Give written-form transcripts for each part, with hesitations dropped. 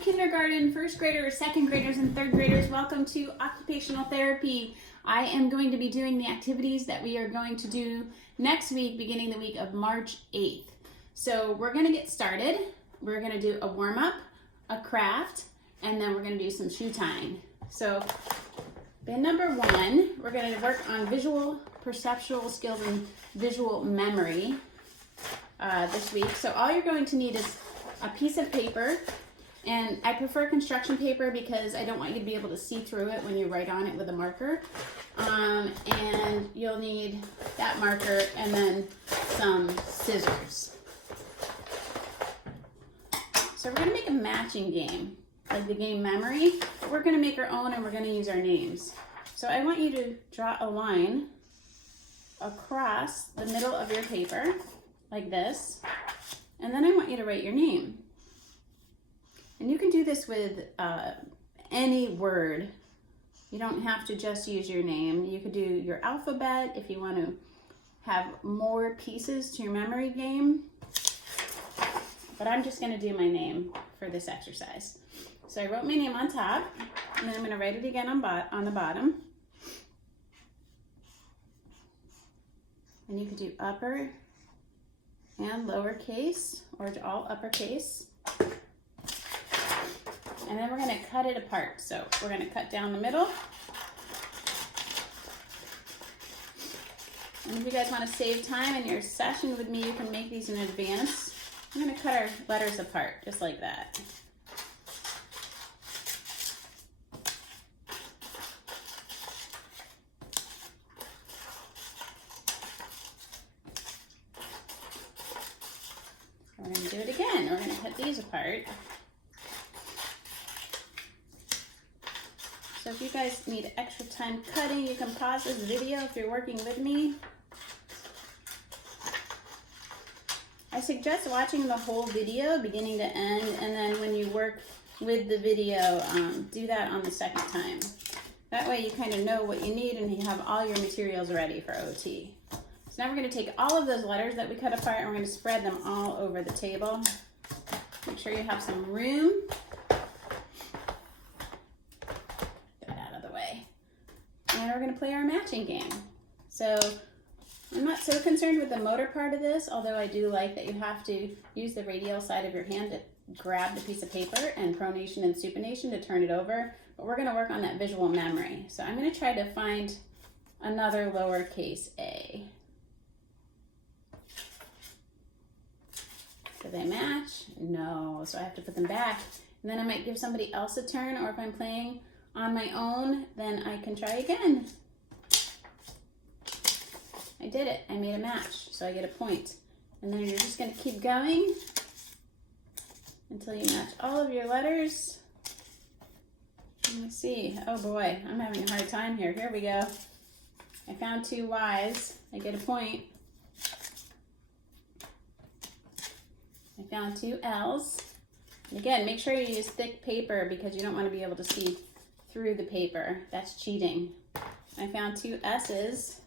kindergarten, first graders, second graders, and third graders. Welcome to Occupational Therapy. I am going to be doing the activities that we are going to do next week, beginning the week of March 8th. So we're going to get started. We're going to do a warm-up, a craft, and then we're going to do some shoe tying. So bin number 1, we're going to work on visual perceptual skills and visual memory this week. So all you're going to need is a piece of paper, and I prefer construction paper because I don't want you to be able to see through it when you write on it with a marker. And you'll need that marker and then some scissors. So we're going to make a matching game, like the game memory, but we're going to make our own and we're going to use our names. So I want you to draw a line across the middle of your paper, like this, and then I want you to write your name. And you can do this with any word. You don't have to just use your name. You could do your alphabet if you want to have more pieces to your memory game. But I'm just going to do my name for this exercise. So I wrote my name on top, and then I'm going to write it again on the bottom. And you could do upper and lowercase, or all uppercase. And then we're going to cut it apart. So we're going to cut down the middle. And if you guys want to save time in your session with me, you can make these in advance. I'm going to cut our letters apart, just like that. We're going to do it again. We're going to cut these apart. So if you guys need extra time cutting, you can pause this video if you're working with me. I suggest watching the whole video, beginning to end, and then when you work with the video, do that on the second time. That way you kind of know what you need and you have all your materials ready for OT. So now we're going to take all of those letters that we cut apart and we're going to spread them all over the table. Make sure you have some room. And we're going to play our matching game. So I'm not so concerned with the motor part of this, although I do like that you have to use the radial side of your hand to grab the piece of paper and pronation and supination to turn it over. But we're going to work on that visual memory. So I'm going to try to find another lowercase a. Do they match? No. So I have to put them back. And then I might give somebody else a turn, or if I'm playing on my own, then I can try again. I did it. I made a match, so I get a point. And then you're just going to keep going until you match all of your letters. Let me see. Oh boy, I'm having a hard time here. Here we go. I found 2 Y's. I get a point. I found 2 L's. And again, make sure you use thick paper because you don't want to be able to see through the paper. That's cheating. I found 2 S's.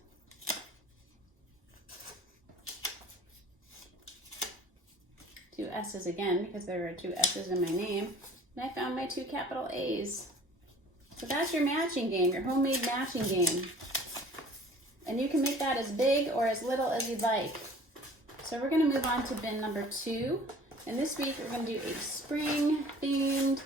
Two S's again because there are 2 S's in my name. And I found my 2 capital A's. So that's your matching game, your homemade matching game. And you can make that as big or as little as you'd like. So we're going to move on to bin number 2. And this week we're going to do a spring themed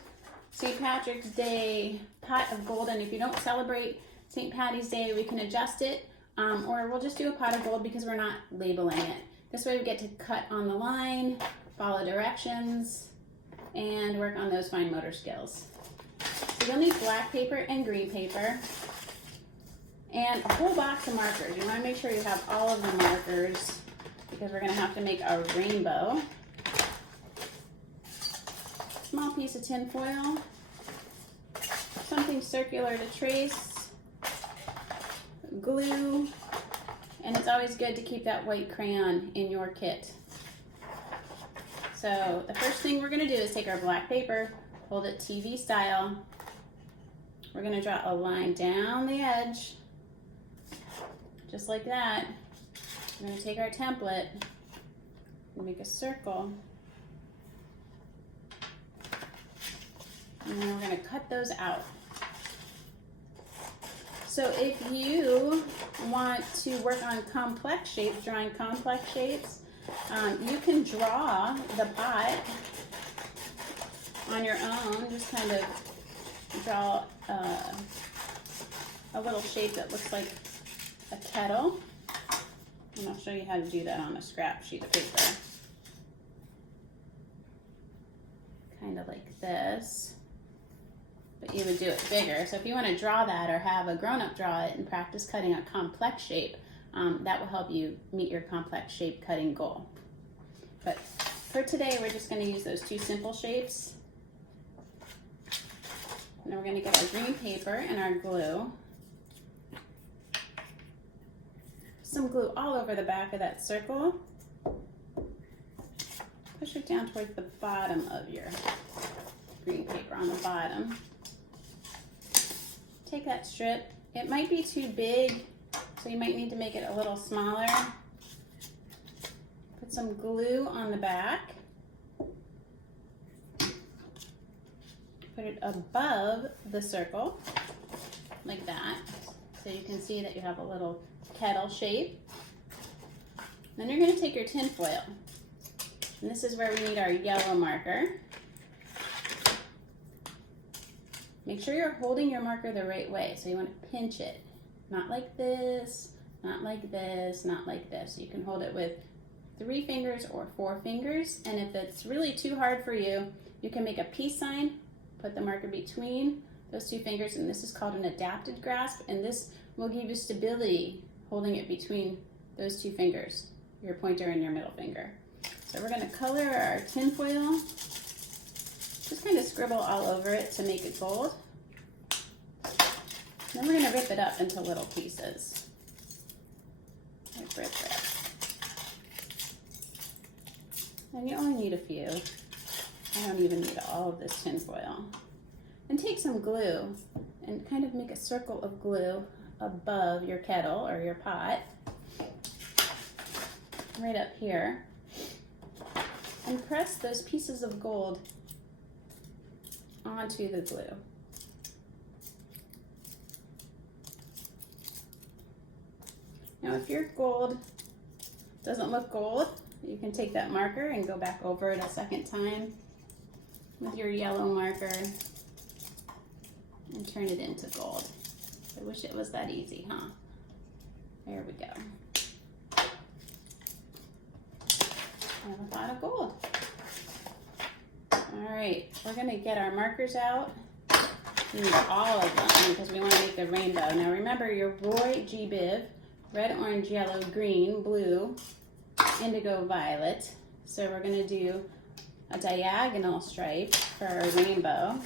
St. Patrick's Day pot of gold. And if you don't celebrate St. Patty's Day, we can adjust it, or we'll just do a pot of gold because we're not labeling it. This way we get to cut on the line, follow directions, and work on those fine motor skills. So you'll need black paper and green paper and a whole box of markers. You want to make sure you have all of the markers because we're going to have to make a rainbow. Small piece of tin foil, something circular to trace, glue, and it's always good to keep that white crayon in your kit. So the first thing we're going to do is take our black paper, hold it TV style. We're going to draw a line down the edge, just like that. We're going to take our template and make a circle. And then we're going to cut those out. So if you want to work on complex shapes, drawing complex shapes, you can draw the pot on your own. Just kind of draw a little shape that looks like a kettle. And I'll show you how to do that on a scrap sheet of paper. Kind of like this. But you would do it bigger. So if you want to draw that or have a grown-up draw it and practice cutting a complex shape, that will help you meet your complex shape cutting goal. But for today, we're just going to use those two simple shapes. Now we're going to get our green paper and our glue. Some glue all over the back of that circle. Push it down towards the bottom of your green paper on the bottom. Take that strip. It might be too big, so you might need to make it a little smaller. Put some glue on the back. Put it above the circle, like that, so you can see that you have a little kettle shape. Then you're going to take your tin foil, and this is where we need our yellow marker. Make sure you're holding your marker the right way, so you want to pinch it. Not like this, not like this, not like this. You can hold it with 3 fingers or 4 fingers, and if it's really too hard for you, you can make a peace sign, put the marker between those 2 fingers, and this is called an adapted grasp, and this will give you stability holding it between those 2 fingers, your pointer and your middle finger. So we're going to color our tin foil. Just kind of scribble all over it to make it gold. Then we're going to rip it up into little pieces. Rip, rip, rip. And you only need a few. I don't even need all of this tin foil. And take some glue and kind of make a circle of glue above your kettle or your pot. Right up here. And press those pieces of gold onto the glue. Now if your gold doesn't look gold, you can take that marker and go back over it a second time with your yellow marker and turn it into gold. I wish it was that easy, huh? There we go. I have a pot of gold. All right, we're gonna get our markers out. We need all of them because we wanna make the rainbow. Now remember your Roy G. Biv, red, orange, yellow, green, blue, indigo, violet. So we're gonna do a diagonal stripe for our rainbow.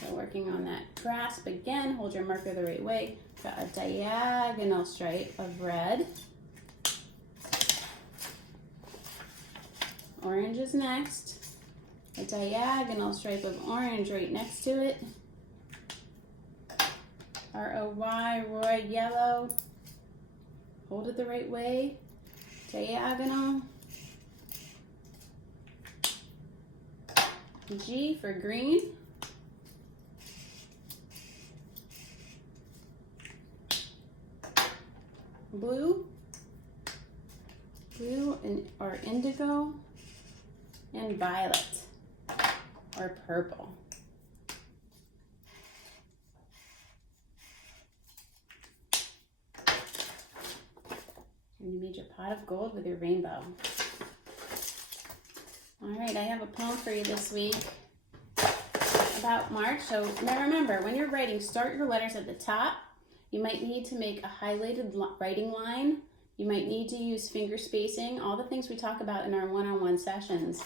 So working on that grasp again, hold your marker the right way. Got a diagonal stripe of red. Orange is next. A diagonal stripe of orange right next to it. R-O-Y, Roy, yellow. Hold it the right way. Diagonal. G for green. Blue. Blue or indigo. And violet or purple. And you made your pot of gold with your rainbow. All right, I have a poem for you this week about March. So now remember, when you're writing, start your letters at the top. You might need to make a highlighted writing line. You might need to use finger spacing, all the things we talk about in our one-on-one sessions.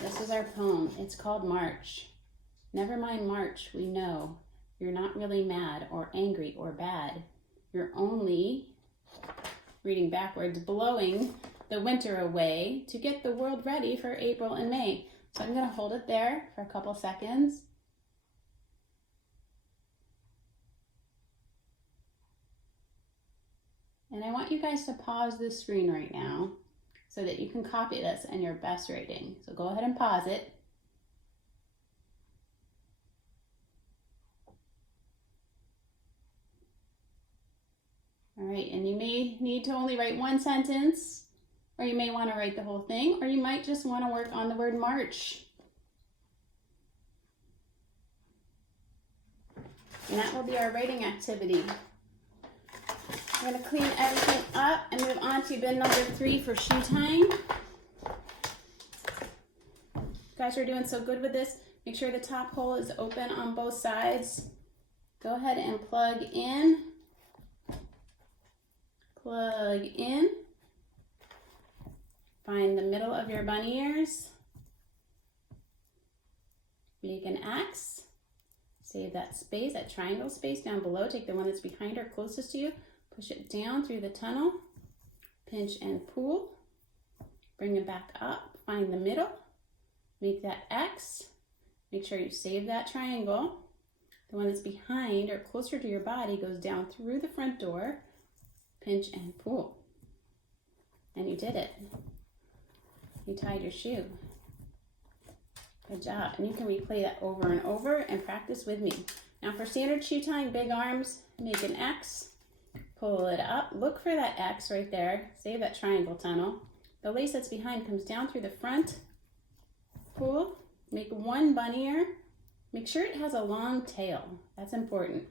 This is our poem. It's called March. Never mind March, we know. You're not really mad or angry or bad. You're only, reading backwards, blowing the winter away to get the world ready for April and May. So I'm going to hold it there for a couple seconds. And I want you guys to pause this screen right now so that you can copy this in your best writing. So go ahead and pause it. All right, and you may need to only write one sentence, or you may want to write the whole thing, or you might just want to work on the word March. And that will be our writing activity. We're going to clean everything up and move on to bin number 3 for shoe tying. You guys are doing so good with this. Make sure the top hole is open on both sides. Go ahead and plug in. Plug in. Find the middle of your bunny ears. Make an X. Save that space, that triangle space down below. Take the one that's behind or closest to you. Push it down through the tunnel. Pinch and pull. Bring it back up. Find the middle. Make that X. Make sure you save that triangle. The one that's behind or closer to your body goes down through the front door. Pinch and pull. And you did it. You tied your shoe. Good job. And you can replay that over and over and practice with me. Now for standard shoe tying, big arms, make an X. Pull it up. Look for that X right there. Save that triangle tunnel. The lace that's behind comes down through the front. Pull. Make one bunny ear. Make sure it has a long tail. That's important.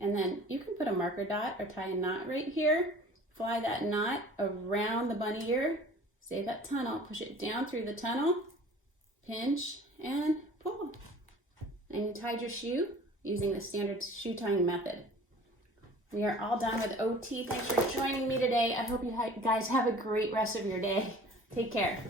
And then you can put a marker dot or tie a knot right here. Fly that knot around the bunny ear. Save that tunnel. Push it down through the tunnel. Pinch and pull. And you tied your shoe using the standard shoe tying method. We are all done with OT. Thanks for joining me today. I hope you guys have a great rest of your day. Take care.